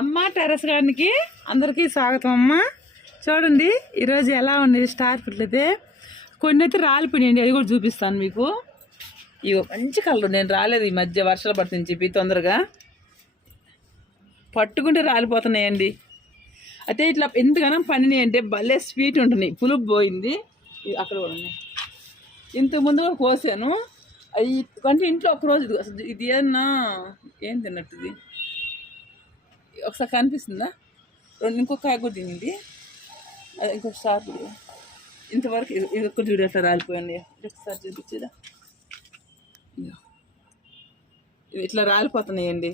అమ్మ టెర్రస్ గార్డెన్కి అందరికీ స్వాగతం అమ్మ. చూడండి ఈరోజు ఎలా ఉంది స్టార్ ఫుడ్ అయితే? కొన్ని అయితే రాలిపోయినాయండి అవి కూడా చూపిస్తాను మీకు. ఇగో మంచి కలర్ నేను రాలేదు ఈ మధ్య వర్షాలు పడుతుంది చెప్పి తొందరగా. పట్టుకుంటే రాలిపోతున్నాయండి. అయితే ఇట్లా ఎందుకన్నా పండినాయి అంటే భలే స్వీట్ ఉంటుంది పులుపు పోయింది. అక్కడ కూడా ఉన్నాయి. ఇంతకుముందు కూడా కోసాను. అవి అంటే ఇంట్లో ఒకరోజు ఇది అసలు ఇది ఏం తిన్నట్టుది ఒకసారి కనిపిస్తుందా? రెండు ఇంకొక కాయ కూడా తినింది. అది ఇంకొక స్టార్ ఇంతవరకు ఇది ఒక్క చూడు అట్లా రాలిపోయింది. ఒకసారి చూపించేదా? ఇవి ఇట్లా రాలిపోతున్నాయండి.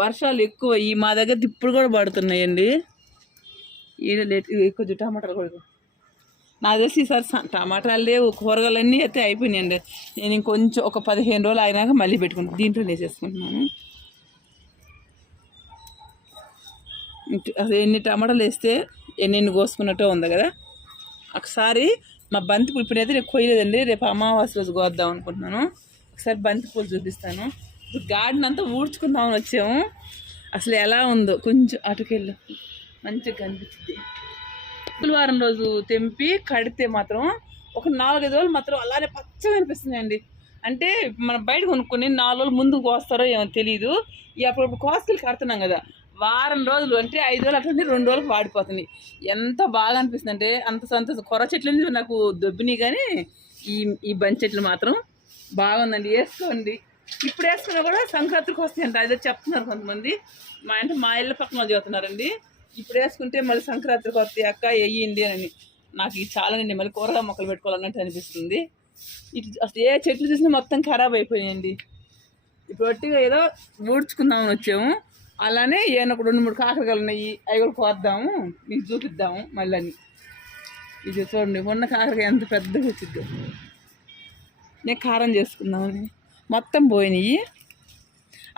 వర్షాలు ఎక్కువ ఈ మా దగ్గర ఇప్పుడు కూడా పడుతున్నాయండి. ఈడ లేట్ ఎక్కువ టమాటాలు కూడా నాకు తెలిసి ఈసారి టమాటాలు లేవు కూరగాయలన్నీ అయితే అయిపోయినాయండి. నేను ఇంకొంచెం ఒక పదిహేను రోజులు అయినాక మళ్ళీ పెట్టుకుంటాను దీంట్లో వేసేసుకుంటున్నాను. అసలు ఎన్ని టమాటాలు వేస్తే ఎన్ని కోసుకున్నట్టు ఉంది కదా. ఒకసారి మా బంతి పూలు ఇప్పుడైతే రేపు కొయ్యలేదండి రేపు అమావాస్య రోజు కోద్దాం అనుకుంటున్నాను. ఒకసారి బంతి పూలు చూపిస్తాను. ఇప్పుడు గార్డెన్ అంతా ఊడ్చుకుందామని వచ్చాము. అసలు ఎలా ఉందో కొంచెం అటుకెళ్ళు. మంచిగా కనిపించింది శుక్రవారం రోజు తెంపి కడితే మాత్రం ఒక నాలుగైదు రోజులు మాత్రం అలానే పచ్చగా అనిపిస్తున్నాయండి అంటే మనం బయట కొనుక్కొని నాలుగు రోజులు ముందు కోస్తారో ఏమో తెలియదు అప్పుడప్పుడు అప్పుడు కోసుకెళ్ళి కడుతున్నాం కదా. వారం రోజులు అంటే ఐదు రోజులు అట్లా రెండు రోజులకు వాడిపోతున్నాయి ఎంత బాగా అనిపిస్తుంది అంటే అంత సంతోషం. కొర చెట్లు నాకు దొబ్బినాయి కానీ ఈ ఈ బంతి చెట్లు మాత్రం బాగుందండి. వేసుకోండి. ఇప్పుడు వేసుకున్నా కూడా సంక్రాంతికి వస్తాయంట. అదే చెప్తున్నారు కొంతమంది. మా అంటే మా ఇళ్ళ పక్కన వాళ్ళు చెబుతున్నారండి. ఇప్పుడు వేసుకుంటే మళ్ళీ సంక్రాంతికి వస్తాయి అక్క వేయండి అని. నాకు ఇది చాలా అండి మళ్ళీ కూరగాయ మొక్కలు పెట్టుకోవాలన్నట్టు అనిపిస్తుంది. ఇటు అసలు ఏ చెట్లు చూసినా మొత్తం ఖరాబ్ అయిపోయాయండి ఇప్పుడు ఒట్టిగా ఏదో ఊడ్చుకుందామని వచ్చాము. అలానే ఏమైనా ఒక రెండు మూడు కాకరకాయలు ఉన్నాయి. అవి కూడా కోద్దాము. మీకు చూపిద్దాము మళ్ళీ అని ఇది చూడండి. ఉన్న కాకరకాయ ఎంత పెద్దగా వచ్చిందో నేను కారం చేసుకుందామని. మొత్తం పోయినాయి.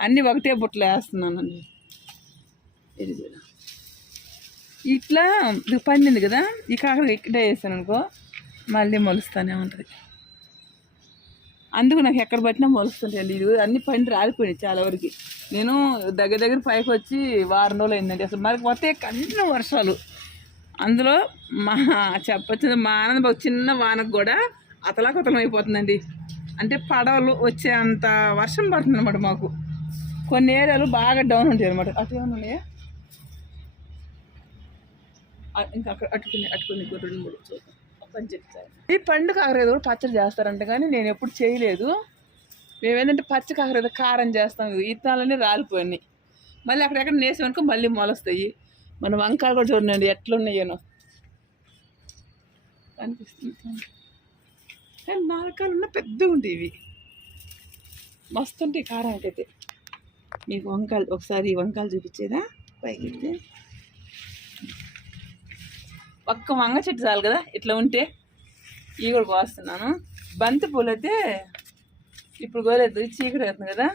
అన్నీ ఒకటే బుట్టలు వేస్తున్నానండి. ఇది ఇట్లా పండింది కదా? ఈ కాకరకాయ ఇక్కడే వేసాను అనుకో మళ్ళీ మొలుస్తూనే ఉంటుంది. అందుకు నాకు ఎక్కడ పట్టినా మొలుస్తుంటాయండి. ఇది అన్ని పండి రాలిపోయినాయి చాలా వరకు. నేను దగ్గర దగ్గర పైకి వచ్చి వారం రోజులు అయిందండి అసలు. మరి పోతే కంటిన్యూ వర్షాలు. అందులో మా చెప్పచ్చు మా ఆనంద చిన్న వానకు కూడా అతలాకుతలం అయిపోతుందండి. అంటే పడవలు వచ్చే అంత వర్షం పడుతుంది అనమాట మాకు. కొన్ని ఏరియాలు బాగా డౌన్ ఉంటాయి అనమాట అటు ఏమైనా ఇంకా అక్కడ అట్టుకుని అట్టుకుని రెండు మూడు చూద్దాం. అని చెప్తారు. ఈ పండు కాకరేది కూడా పచ్చడి చేస్తారంట కానీ నేను ఎప్పుడు చేయలేదు. మేము ఏంటంటే పచ్చ కాకరేది కారం చేస్తాం. ఇత్తనాలన్నీ రాలిపోయినాయి. మళ్ళీ అక్కడెక్కడ నేసామనుకో మళ్ళీ మొలస్తాయి. మన వంకాయలు కూడా చూడండి ఎట్లున్నాయేనో అనిపిస్తుంది. కానీ నాలుకాలు ఉన్న పెద్దగా ఇవి. మస్తు ఉంటాయి కారానికైతే మీకు వంకాయలు ఒకసారి ఈ వంకాయలు చూపించేదా? పైకి ఒక్క వంగ చెట్టు చాలు కదా ఇట్లా ఉంటే. ఇవి కూడా కోస్తున్నాను. బంతి పూలు అయితే ఇప్పుడు కోలేదు చీకటి అవుతుంది కదా.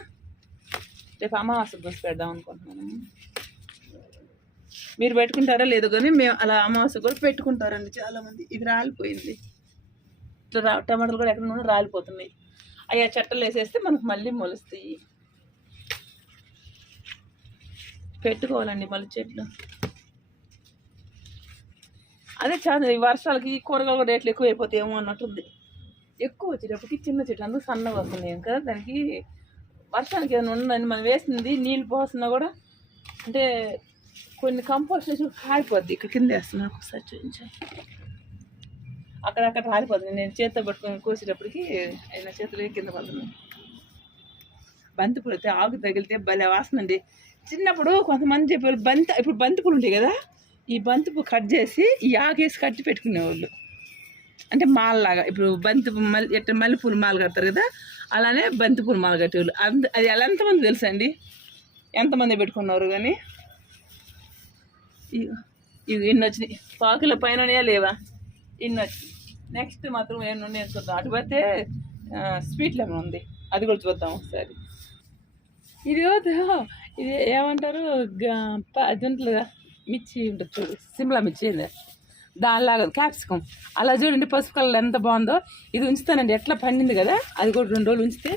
రేపు అమావాస్య కోసి పెడదాం అనుకుంటున్నాను. మీరు పెట్టుకుంటారా లేదో కానీ మేము అలా అమావాస్య కూడా పెట్టుకుంటారండి చాలామంది. ఇది రాలిపోయింది. ఇట్లా రా టమాటాలు కూడా ఎక్కడ నుండి రాలిపోతున్నాయి. అవి ఆ చెట్టలు వేసేస్తే మనకు మళ్ళీ మొలుస్తాయి. పెట్టుకోవాలండి మళ్ళీ చెట్లు. అదే చాలా ఈ వర్షాలకి కూరగాయల రేట్లు ఎక్కువ అయిపోతాయేమో అన్నట్టుంది. ఎక్కువ వచ్చేటప్పటికి చిన్న చెట్లు అందుకు సన్నగా వస్తున్నాయి కదా దానికి వర్షానికి ఏదైనా ఉండండి మనం వేసింది నీళ్ళు పోస్తున్నా కూడా అంటే కొన్ని కంపోస్ట్ వేసి కాలిపోద్ది ఇక్కడ కింద వేస్తున్నాను ఒకసారి చూపించాను అక్కడక్కడ రాలిపోతుంది నేను చేతితో పట్టుకొని కోసేటప్పటికి ఆయన చేతులు కింద పడుతున్నాను బంతి పూలు అయితే ఆకు తగిలితే భలే వాసనండి చిన్నప్పుడు కొంతమంది చెప్పారు బంతి ఇప్పుడు బంతి పూలు ఉంటాయి కదా ఈ బంతి కట్ చేసి ఈ ఆకు కట్టి పెట్టుకునేవాళ్ళు. అంటే మాలలాగా ఇప్పుడు బంతి పువ్వు మల్ మల్లెపూలు మాల కడతారు కదా అలానే బంతిపూలు మాలు మాల కట్టేవాళ్ళు. అంత అది ఎలా ఎంతమంది తెలుసా అండి? ఎంతమంది పెట్టుకున్నారు కానీ? ఇవి ఇన్ని వచ్చినాయి? పాకుల పైన లేవా? ఇన్ని వచ్చినాయి నెక్స్ట్ మాత్రం ఏమన్నా చూద్దాం అటు పోతే స్వీట్ లెమన్ ఉంది. అది కూడా చూద్దాం ఒకసారి. ఇది ఇది ఏమంటారు? అది ఉంటుందా మిర్చి ఉంటుంది చూడు సిమ్లా మిర్చి ఏంది? దానిలాగా క్యాప్సికం అలా చూడండి పసుపు కలర్ ఎంత బాగుందో. ఇది ఉంచుతానండి ఎట్లా పండింది కదా అది కూడా రెండు రోజులు ఉంచితే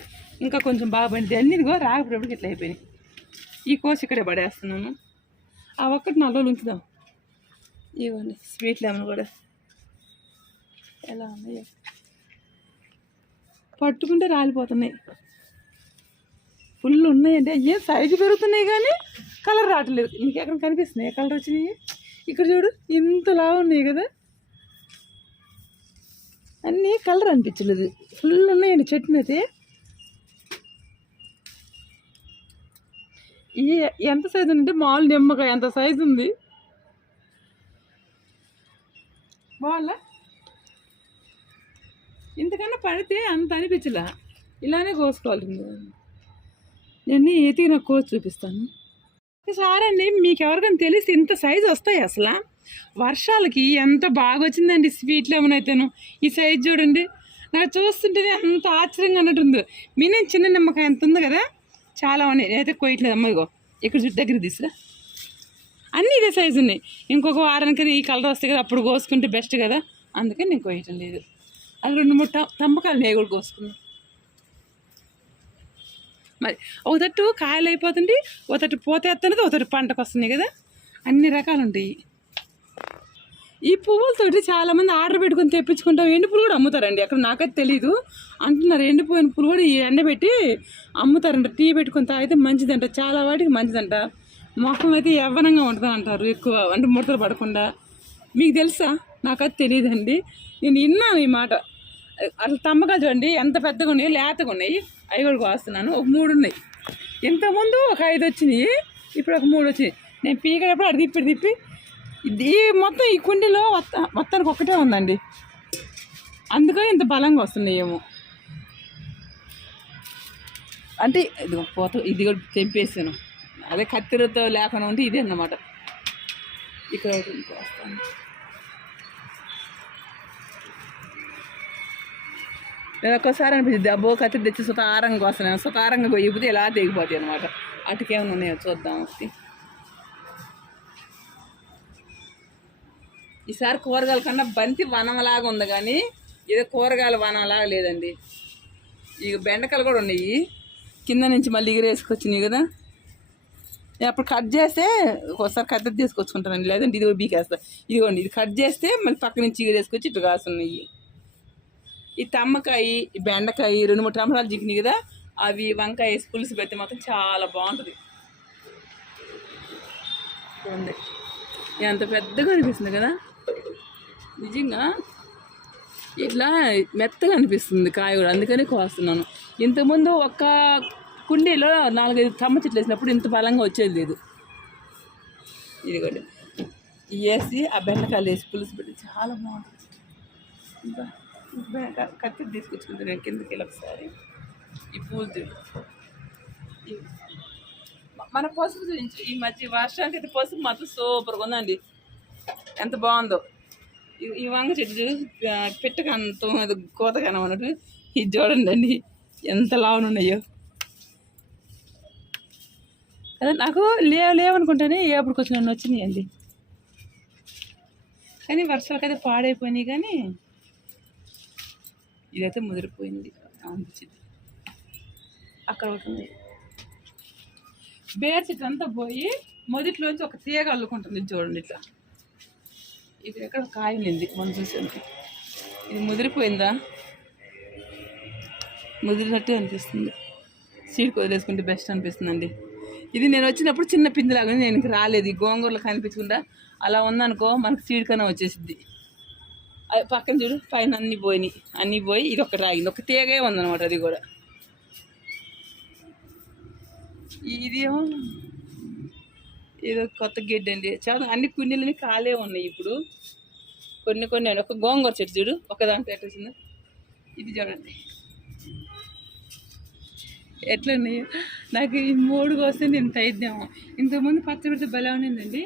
ఇంకా కొంచెం బాగా పండింది అన్ని కూడా రాకపోయేప్పటికి ఇట్లా అయిపోయినాయి. ఈ కోసి ఇక్కడే పడేస్తున్నాను. ఆ ఒక్కటి నాలుగు రోజులు ఉంచుదాం. ఇవ్వండి స్వీట్ లెమన్ కూడా. ఎలా ఉన్నాయో పట్టుకుంటే రాలిపోతున్నాయి. ఫుల్ ఉన్నాయండి అయ్యే సైజు పెరుగుతున్నాయి కానీ కలర్ రావట్లేదు. ఇంకెక్కడ కనిపిస్తున్నాయి? కలర్ వచ్చినాయి? ఇక్కడ చూడు ఇంతలా ఉన్నాయి కదా. అన్నీ కలర్ అనిపించలేదు. ఫుల్ ఉన్నాయండి చెట్టు అయితే. ఈ ఎంత సైజు ఉందంటే మాల్ నిమ్మకాయ ఎంత సైజు ఉంది. బాగా ఇంతకన్నా పడితే అంత అనిపించలా. ఇలానే కోసుకోవాలి. నేను ఎతికి నాకు కోసి చూపిస్తాను? సారండి మీకు ఎవరికైనా తెలిసి ఇంత సైజు వస్తాయి అసలు? వర్షాలకి ఎంత బాగా వచ్చిందండి స్వీట్లు ఏమైనా అయితేను. ఈ సైజు చూడండి. నాకు చూస్తుంటేనే అంత ఆశ్చర్యంగా ఉన్నట్టుంది. మీ నేను చిన్న నిమ్మకాయ ఎంత ఉంది కదా? చాలా ఉన్నాయి. నేనైతే కోయట్లేదు అమ్మగో ఇక్కడ చుట్టూ దగ్గర తీసురా. అన్నీ ఇదే సైజు ఉన్నాయి. ఇంకొక వారానికి ఈ కలర్ వస్తాయి కదా అప్పుడు కోసుకుంటే బెస్ట్ కదా. అందుకని నేను కోయటం లేదు. అది రెండు మూడు ట- నేను కూడా కోసుకున్నాను మరి ఒక కాయలు అయిపోతుంది ఒకటి పోతే వస్తున్నది ఒక పంటకు వస్తున్నాయి కదా. అన్ని రకాలు ఉంటాయి ఈ పువ్వులతోటి చాలామంది ఆర్డర్ పెట్టుకొని తెప్పించుకుంటాం. ఎండు పూలు కూడా అమ్ముతారండి. అక్కడ నాకైతే తెలీదు. అంటున్నారు ఎండిపోయిన పూలు కూడా ఈ ఎండబెట్టి అమ్ముతారంట. టీ పెట్టుకుని తాగితే మంచిదంట. చాలా వాటికి మంచిదంట. మొఖం అయితే యవ్వనంగా ఉంటుంది అంటారు ఎక్కువ. అంటే ముడతలు పడకుండా. మీకు తెలుసా? నాకైతే తెలియదండి. నేను విన్నాను ఈ మాట. అట్లా తమ్మకాలు చూడండి ఎంత పెద్దగా ఉన్నాయి లేతగా ఉన్నాయి అవి కూడా కోస్తున్నాను. ఒక మూడు ఉన్నాయి. ఇంతకుముందు ఒక ఐదు వచ్చినాయి. ఇప్పుడు ఒక మూడు వచ్చినాయి. నేను పీకేటప్పుడు అది తిప్పి తిప్పి ఇది మొత్తం ఈ కుండీలో మొత్తానికి ఒక్కటే ఉందండి. అందుకని ఇంత బలంగా వస్తున్నాయి ఏమో అంటే ఇది పోత ఇది కూడా తెంపేసాను. అదే కత్తిరతో లేకుండా ఉంటే ఇదే అన్నమాట ఇక్కడ వస్తాను. నేను ఒక్కసారి అనిపించింది అబ్బో కత్తి తెచ్చి సుతారంగా వస్తాను సుతారంగా కొయ్యిపోతే ఇలా తెగిపోతాయి అనమాట అటుకేమైనా ఉన్నాయో చూద్దాం ఒకటి. ఈసారి కూరగాయల కన్నా బంతి వనంలాగా ఉంది కానీ ఏదో కూరగాయల వనంలాగా లేదండి. ఇక బెండకాయలు కూడా ఉన్నాయి. కింద నుంచి మళ్ళీ ఎగిరేసుకొచ్చినాయి కదా. నేను అప్పుడు కట్ చేస్తే ఒకసారి కత్తి తీసుకొచ్చుకుంటానండి. లేదంటే ఇది కూడా బీకేస్తా. ఇదిగోండి ఇది కట్ చేస్తే మళ్ళీ పక్క నుంచి ఎగిరేసుకొచ్చి ఇటు కాసున్నాయి ఈ తమ్మకాయ ఈ బెండకాయ రెండు మూడు టమాటాలు జిగినాయి కదా అవి వంకాయ వేసి పులుసు పెడితే మాత్రం చాలా బాగుంటుంది. చూడండి ఎంత పెద్దగా అనిపిస్తుంది కదా. నిజంగా ఇట్లా మెత్తగా అనిపిస్తుంది కాయ కూడా అందుకని కోస్తున్నాను. ఇంతకుముందు ఒక్క కుండీలో నాలుగైదు తమ్మ చెట్లు వేసినప్పుడు ఇంత బలంగా వచ్చేది లేదు. ఇది కూడా వేసి ఆ బెండకాయలు వేసి పులుసు పెట్టి చాలా బాగుంటుంది. ఇంకా కత్తి తీసుకొచ్చుకుంటాను నేను కిందకి వెళ్ళి ఒకసారి ఈ పూలు తిడు మన పసుపు గురించి ఈ మధ్య వర్షానికి అయితే పసుపు మాత్రం సూపర్గా ఉందండి. ఎంత బాగుందో. ఈ- ఈ వంగ చెట్టు చూడు, అది కోతకనం అన్నట్టు ఇది చూడండి అండి. ఎంత లావునున్నాయో అదే నాకు లేవు లేవనుకుంటేనే ఎప్పటికి వచ్చిన వచ్చినాయండి. కానీ వర్షాలకైతే పాడైపోయినాయి కానీ ఇదైతే ముదిరిపోయింది. అనిపించింది. అక్కడ ఒకటి ఉంది. బేర్ చెట్టు అంతా పోయి మొదట్లోంచి ఒక తీగ అల్లుకుంటుంది చూడండి ఇట్లా. ఇది ఎక్కడ కాయనింది మనం చూసేందుకు ఇది ముదిరిపోయిందా? ముదిరినట్టే అనిపిస్తుంది. సీడ్ వదిలేసుకుంటే బెస్ట్ అనిపిస్తుందండి. ఇది నేను వచ్చినప్పుడు చిన్న పిందిలాగా ఉంది, నేను రాలేదు. గోంగూరలో కనిపించకుండా అలా ఉందనుకో మనకు సీడ్ కన్నా వచ్చేసిద్ది. పక్కన చూడు పైన అన్ని పోయినాయి. అన్నీ పోయి ఇది ఒకటి రాగింది ఒక తీగే ఉందన్నమాట అది కూడా. ఇది ఏమో ఏదో కొత్త గిడ్డ అండి. చాలా అన్ని కుండీలని కాలే ఉన్నాయి ఇప్పుడు. కొన్ని కొన్ని ఒక గోంగూర చెట్టు చూడు ఒక దాంట్లో ఎట్టేసింది ఇది చూడండి. ఎట్లున్నాయి నాకు ఈ మూడు కోస్తే నేను తైద్దాము ఇంతకుముందు పచ్చడితో భలే ఉండిందండి.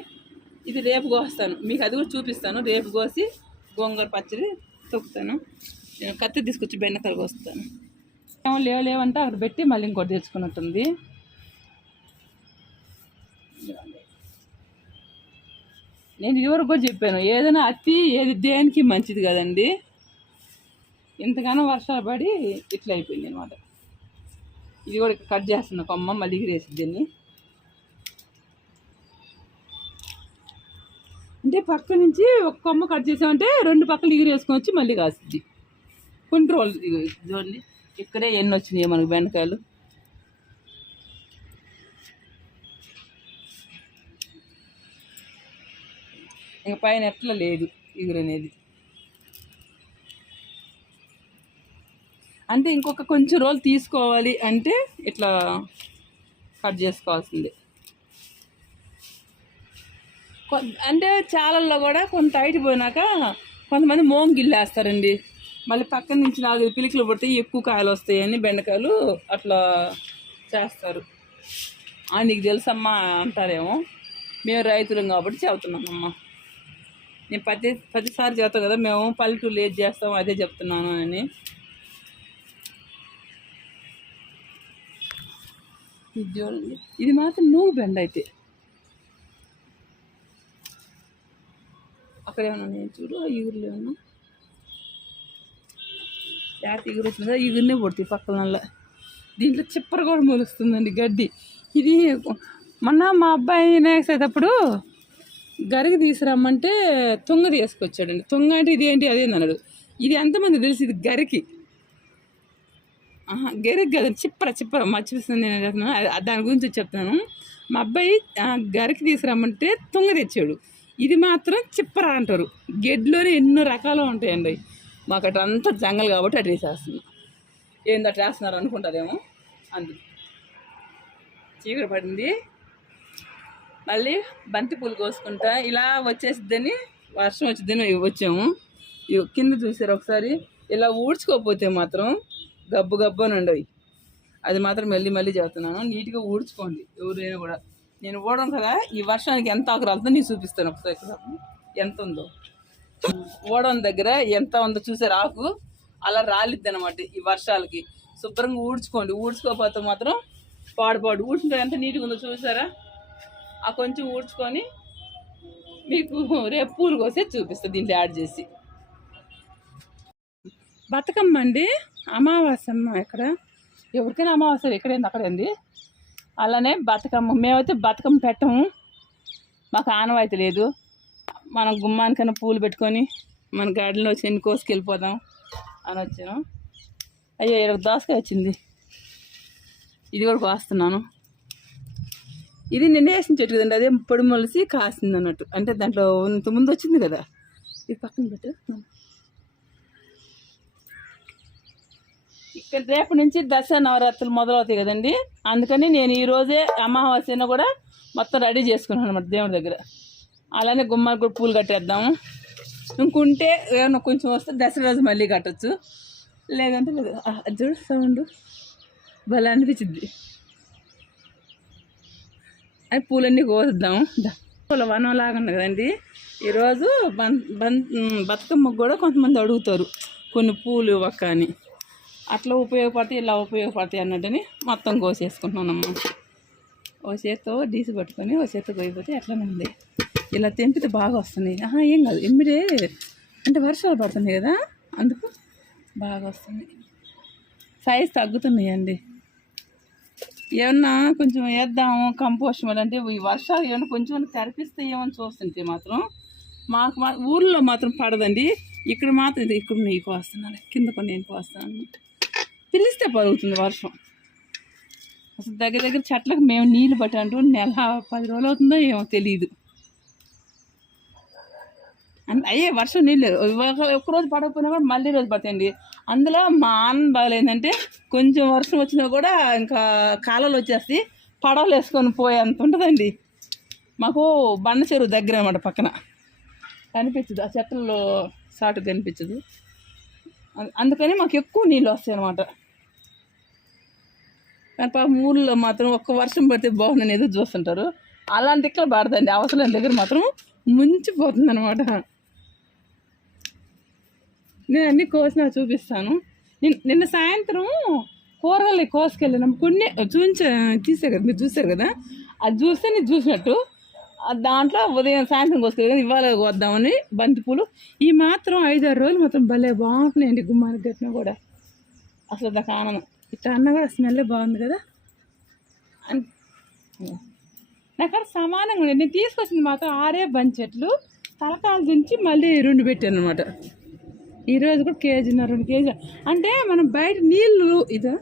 ఇది రేపు కోస్తాను. మీకు అది కూడా చూపిస్తాను. రేపు కోసి గోంగూర పచ్చడి తొక్కుతాను. నేను కత్తి తీసుకొచ్చి బెండకాయలు కోస్తాను. లేవు లేవంటే అక్కడ పెట్టి మళ్ళీ ఇంకోటి తెచ్చుకున్నట్టుంది. నేను ఇదివరకు కూడా చెప్పాను ఏదైనా అతి ఏది దేనికి మంచిది కదండి. ఇంతగానో వర్షాలు పడి ఇట్లా అయిపోయింది అనమాట ఇది కూడా కట్ చేస్తున్న కొమ్మ మళ్ళీ ఎగిరేసి అంటే పక్క నుంచి ఒక కొమ్మ కట్ చేసామంటే రెండు పక్కలు ఎగిరేసుకొని వచ్చి మళ్ళీ కాస్తుంది. కొన్ని రోజులు చూడండి ఇక్కడే ఎన్ని వచ్చినాయి మనకి బెండకాయలు? ఇంక పైన ఎట్లా లేదు ఎగురనేది అంటే ఇంకొక కొంచెం రోజులు తీసుకోవాలి అంటే ఇట్లా కట్ చేసుకోవాల్సిందే. అంటే చాలల్లో కూడా కొంత హైట్ పోయినాక కొంతమంది మోంగిల్లేస్తారండి మళ్ళీ పక్కన నుంచి నాలుగు పిలికలు పడితే ఎక్కువ కాయలు వస్తాయని బెండకాయలు అట్లా చేస్తారు. ఆ, నీకు తెలుసమ్మా అంటారేమో. మేము రైతులం కాబట్టి చెబుతున్నామమ్మా నేను ప్రతి ప్రతిసారి చెప్తాను కదా మేము పల్లెటూరు ఏది చేస్తాం అదే చెప్తున్నాను అని. ఇది చూడండి. ఇది మాత్రం నువ్వు బెండ అయితే. అక్కడ ఏమైనా నేను చూడు ఆ ఈగురులు ఏమన్నా జాతి ఈగురు వచ్చిందా కదా ఈగురినే పడుతుంది పక్కన దీంట్లో చిప్పర కూడా మొలుస్తుందండి గడ్డి. ఇది మొన్న మా అబ్బాయి వేసేటప్పుడు గరిగి తీసుకురమ్మంటే తుంగ తీసుకొచ్చాడండి. తుంగ అంటే ఇది ఏంటి అదే అన్నాడు. ఇది ఎంతమంది తెలుసు? ఇది గరికి. గరికి కదా చిప్పర చిప్పర. మర్చిపోతుంది నేను చెప్తున్నాను దాని గురించి చెప్తున్నాను. మా అబ్బాయి గరికి తీసుకురమ్మంటే తుంగ తెచ్చాడు. ఇది మాత్రం చిప్పర అంటారు. గెడ్లోనే ఎన్నో రకాలు ఉంటాయండి. మాకు అటు అంతా జంగల్ కాబట్టి అటు వేసేస్తున్నాం. ఏంది అటు వేస్తున్నారు అనుకుంటారేమో. అందు చీకటి పడింది. మళ్ళీ బంతి పూలు కోసుకుంటా ఇలా వచ్చేసిద్దని వర్షం వచ్చిద్దని వచ్చాము. ఇగో కింద చూసారు ఒకసారి. ఇలా ఊడ్చుకోకపోతే మాత్రం గబ్బు గబ్బు అని ఉండవు. అది మాత్రం మళ్ళీ మళ్ళీ చెబుతున్నాను నీట్గా ఊడ్చుకోండి. ఎవరైనా కూడా. నేను ఊడడం కదా ఈ వర్షానికి ఎంత ఆకు రాలుతుందో నేను చూపిస్తాను ఒకసారి ఇక్కడ. ఎంత ఉందో. ఓడం దగ్గర ఎంత ఉందో చూసారు ఆకు? అలా రాలిద్ది అనమాట ఈ వర్షాలకి. శుభ్రంగా ఊడ్చుకోండి. ఊడ్చుకోకపోతే మాత్రం పాడు పాడు. ఊడ్చుకుంటే ఎంత నీట్గా ఉందో చూసారా? ఆ కొంచెం ఊడ్చుకొని మీకు రేపు పూలు కోసే చూపిస్తా దీంట్లో యాడ్ చేసి. బతుకమ్మ అండి అమావాస్యమ్మ ఎక్కడ? ఎవరికైనా అమావాస్య ఎక్కడైంది? అక్కడైంది? అలానే బతుకమ్మ మేమైతే బతుకమ్మ పెట్టము. మాకు ఆనవాయితీ లేదు. మనం గుమ్మానికన్నా పూలు పెట్టుకొని మన గార్డెన్లో వచ్చి ఎన్ని కోసుకెళ్ళిపోదాం అని వచ్చాను. అయ్యో ఇక్కడ దోసకాయ వచ్చింది. ఇది కూడా కోస్తున్నాను. ఇది నిన్న వేసిన చెట్టు కదండి అదే పొడి మొలిసి కాసింది అన్నట్టు అంటే దాంట్లో ఇంత ముందు వచ్చింది కదా. ఇది పక్కన పెట్టు. రేపు నుంచి దసరా నవరాత్రులు మొదలవుతాయి కదండి. అందుకని నేను ఈరోజే అమావాస్యను కూడా మొత్తం రెడీ చేసుకున్నాను అనమాట దేవుడి దగ్గర. అలానే గుమ్మాలు కూడా పూలు కట్టేద్దాము. ఇంకుంటే ఏమన్నా కొంచెం వస్తే దసరా రోజు మళ్ళీ కట్టచ్చు. లేదంటే లేదు. చూడు సౌండ్. భలే అనిపించింది. అది పూలన్నీ కోసిద్దాము. పూల వనం లాగా ఉంది కదండి. ఈరోజు బన్ బతుకమ్మకు కూడా కొంతమంది అడుగుతారు. కొన్ని పూలు ఇవ్వక అని. అట్లా ఉపయోగపడతాయి ఇలా ఉపయోగపడతాయి అన్నట్టుని మొత్తం కోసేసుకుంటున్నానమ్మా. ఓ చేత్తో డీసి పట్టుకొని ఓ చేత్తో పోయిపోతే అట్లనే ఉంది. ఇలా తెంపితే బాగా వస్తున్నాయి. ఆహా ఏం కాదు ఎమ్మిడే అంటే వర్షాలు పడుతున్నాయి కదా అందుకు బాగా వస్తుంది సైజ్ తగ్గుతున్నాయండి. ఏమన్నా కొంచెం వేద్దాము కంపోస్ట్ అంటే ఈ వర్షాలు ఏమన్నా కొంచెం తెరపిస్తాయేమో అని చూస్తుంటే మాత్రం మాకు మా ఊర్లో మాత్రం పడదండి. ఇక్కడ మాత్రం ఇది ఇక్కడ నీకు వస్తున్నాను కింద కొన్ని నేను అన్నట్టు. పిలిస్తే పరుగుతుంది వర్షం. అసలు దగ్గర దగ్గర చెట్లకు మేము నీళ్ళు పట్టంటూ నెల పది రోజులు అవుతుందో ఏమో తెలియదు అయ్యే వర్షం నీళ్ళు ఒక- ఒక్క రోజు పడకపోయినా కూడా మళ్ళీ రోజు పడతాయండి. అందులో మా ఆనంద బాగాలేదంటే కొంచెం వర్షం వచ్చినా కూడా ఇంకా కాలాలు వచ్చేసి పడవలు వేసుకొని పోయేంత ఉంటుందండి. మాకు బండ చెరువు దగ్గర అనమాట పక్కన. కనిపించదు. ఆ చెట్లలో సాటు కనిపించదు. అందుకని మాకు ఎక్కువ నీళ్ళు వస్తాయి అనమాట కానీ పాపం ఊళ్ళో మాత్రం ఒక్క వర్షం పడితే బాగుందని ఎదురు చూస్తుంటారు. అలాంటి ఇక్కడ పడదండి. అవసరం దగ్గర మాత్రం ముంచిపోతుంది అనమాట నేను అన్ని కోసిన చూపిస్తాను. నిన్- నిన్న సాయంత్రం కూరగాయలు కోసుకెళ్ళినాం కొన్ని చూపించ తీసారు కదా మీరు చూసారు కదా? అది చూస్తే నేను చూసినట్టు. దాంట్లో ఉదయం సాయంత్రం కోసుకెళ్ళి ఇవాళ వద్దామని బంతిపూలు ఈ మాత్రం ఐదారు రోజులు మాత్రం భలే బాగుంటున్నాయండి గుమ్మానికి కట్టినా కూడా. అసలు దాకా ఆనందం. ఇట్లా అన్న కూడా స్మెల్ బాగుంది కదా. నాకు సమానంగా ఉండే నేను తీసుకొచ్చింది మాత్రం ఆరే బంతి చెట్లు తలకాలు దించి మళ్ళీ రెండు పెట్టాను అనమాట ఈరోజు కూడా కేజీన్నర రెండు కేజీ అంటే మనం బయట నీళ్ళు ఇదా?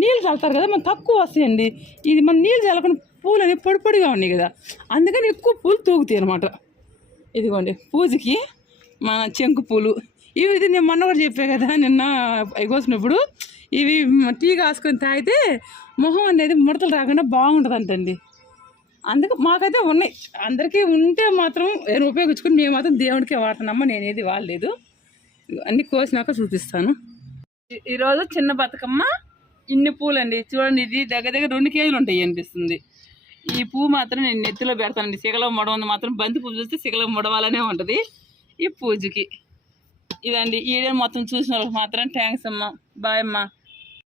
నీళ్ళు చల్లుతారు కదా మనం తక్కువ వస్తాయండి. ఇది మన నీళ్ళు చల్లకుండా పూలు అనేవి పొడి పొడిగా ఉన్నాయి కదా. అందుకని ఎక్కువ పూలు తూగుతాయి అనమాట ఇదిగోండి పూజకి మన చెంకు పూలు. ఇవి ఇది నేను మొన్న కూడా చెప్పా కదా నిన్న ఎగోసినప్పుడు. కోసినప్పుడు ఇవి టీ కాసుకొని తాగితే మొహం అనేది ముడతలు రాకుండా బాగుంటుందంటండి. అందుకు మాకైతే ఉన్నాయి. అందరికీ ఉంటే మాత్రం నేను ఉపయోగించుకుని మేము మాత్రం దేవుడికే వాడుతున్నామా నేనేది వాడలేదు. అన్ని కోసినాక చూపిస్తాను. ఈరోజు చిన్న బతుకమ్మ ఇన్ని పూలండి. చూడండి ఇది దగ్గర దగ్గర రెండు కేజీలు ఉంటాయి అనిపిస్తుంది. ఈ పువ్వు మాత్రం నేను నెత్తిలో పెడతానండి. సిగలో మొడవంది మాత్రం బంతి పువ్వు చూస్తే సిగలో మొడవాలనే ఉంటుంది. ఈ పూజకి. ఇదండి ఈడే మొత్తం చూసిన వాళ్ళకి మాత్రం థ్యాంక్స్ అమ్మ. బాయ్ అమ్మ.